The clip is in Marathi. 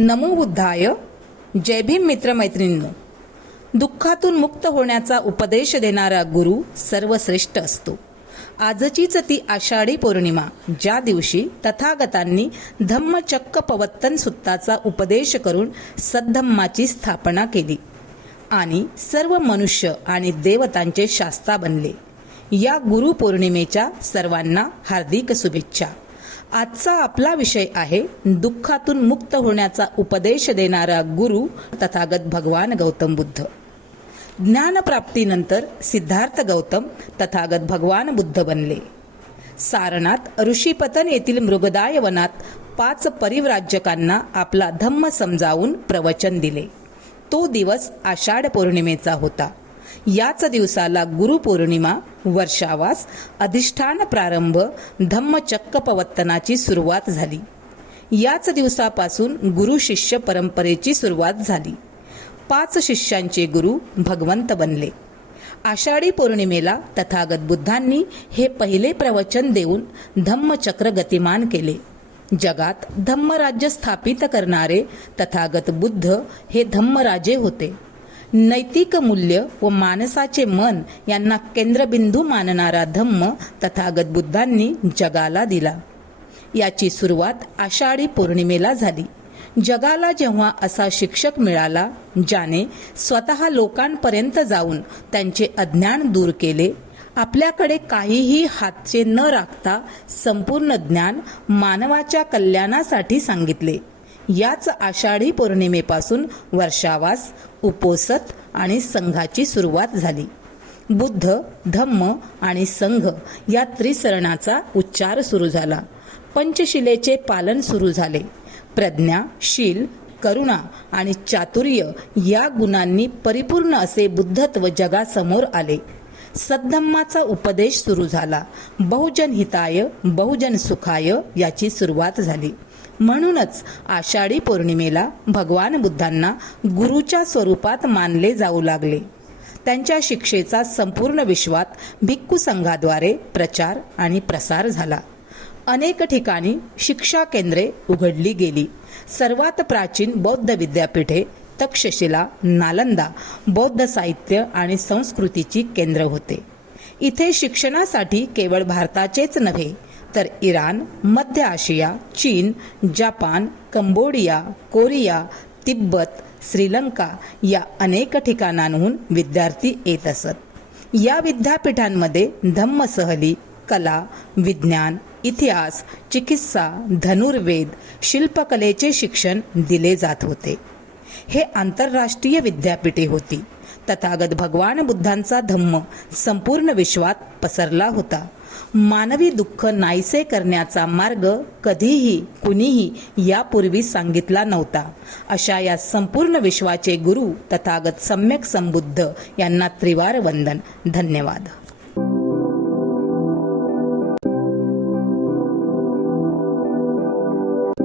नमो बुद्धाय. जय भीम मित्रमैत्रिणींनो. दुःखातून मुक्त होण्याचा उपदेश देणारा गुरु सर्वश्रेष्ठ असतो. आजचीच ती आषाढी पौर्णिमा ज्या दिवशी तथागतांनी धम्मचक्क पवत्तन सुत्ताचा उपदेश करून सद्धम्माची स्थापना केली आणि सर्व मनुष्य आणि देवतांचे शास्ता बनले. या गुरुपौर्णिमेच्या सर्वांना हार्दिक शुभेच्छा. आजचा आपला विषय आहे दुःखातून मुक्त होण्याचा उपदेश देणारा गुरु तथागत भगवान गौतम बुद्ध. ज्ञानप्राप्तीनंतर सिद्धार्थ गौतम तथागत भगवान बुद्ध बनले. सारनाथ ऋषीपतन येथील मृगदाय वनात पाच परिव्राजकांना आपला धम्म समजावून प्रवचन दिले. तो दिवस आषाढ पौर्णिमेचा होता. याच दिवसाला गुरुपौर्णिमा वर्षावास अधिष्ठान प्रारंभ धम्मचक्क पवत्तनाची सुरुवात झाली. याच दिवसापासून गुरु शिष्य परंपरेची सुरुवात झाली. पाच शिष्यांचे गुरु भगवंत बनले. आषाढी पौर्णिमेला तथागत बुद्धांनी हे पहिले प्रवचन देऊन धम्मचक्र गतिमान केले. जगात धम्मराज्य स्थापित करणारे तथागत बुद्ध हे धम्मराजे होते. नैतिक मूल्य व माणसाचे मन यांना केंद्रबिंदू मानणारा धम्म तथागत बुद्धांनी जगाला दिला. याची सुरुवात आषाढी पौर्णिमेला झाली. जगाला जेव्हा असा शिक्षक मिळाला ज्याने स्वतः लोकांपर्यंत जाऊन त्यांचे अज्ञान दूर केले आपल्याकडे काहीही हातचे न राखता संपूर्ण ज्ञान मानवाच्या कल्याणासाठी सांगितले. याच आषाढी पौर्णिमेपासून वर्षावास उपोसत आणि संघाची सुरुवात झाली. बुद्ध धम्म आणि संघ या त्रिसरणाचा उच्चार सुरू झाला. पंचशिलेचे पालन सुरू झाले. प्रज्ञा शील करुणा आणि चातुर्य या गुणांनी परिपूर्ण असे बुद्धत्व जगासमोर आले. सद्धम्माचा उपदेश सुरू झाला. बहुजन हिताय बहुजन सुखाय याची सुरुवात झाली. म्हणूनच आषाढी पौर्णिमेला भगवान बुद्धांना गुरुच्या स्वरूपात मानले जाऊ लागले. त्यांच्या शिक्षेचा संपूर्ण विश्वात भिक्खू संघाद्वारे प्रचार आणि प्रसार झाला. अनेक ठिकाणी शिक्षा केंद्रे उघडली गेली. सर्वात प्राचीन बौद्ध विद्यापीठे तक्षशिला नालंदा बौद्ध साहित्य आणि संस्कृतीची केंद्र होते. इथे शिक्षणासाठी केवळ भारताचेच नव्हे तर इराण मध्य आशिया चीन Japan Cambodia Korea Tibet Sri Lanka या अनेक ठिकाणांहून विद्यार्थी येत असत. या विद्यापीठांमध्ये धम्मसहली कला विज्ञान इतिहास चिकित्सा धनुर्वेद शिल्पकलेचे शिक्षण दिले जात होते. हे आंतरराष्ट्रीय विद्यापीठे होती. तथागत भगवान बुद्धांचा धम्म संपूर्ण विश्वात पसरला होता. मानवी दुःख नाहीसे करण्याचा मार्ग कधीही कुणीही यापूर्वी सांगितला नव्हता. अशा या संपूर्ण विश्वाचे गुरु तथागत सम्यक संबुद्ध यांना त्रिवार वंदन. धन्यवाद.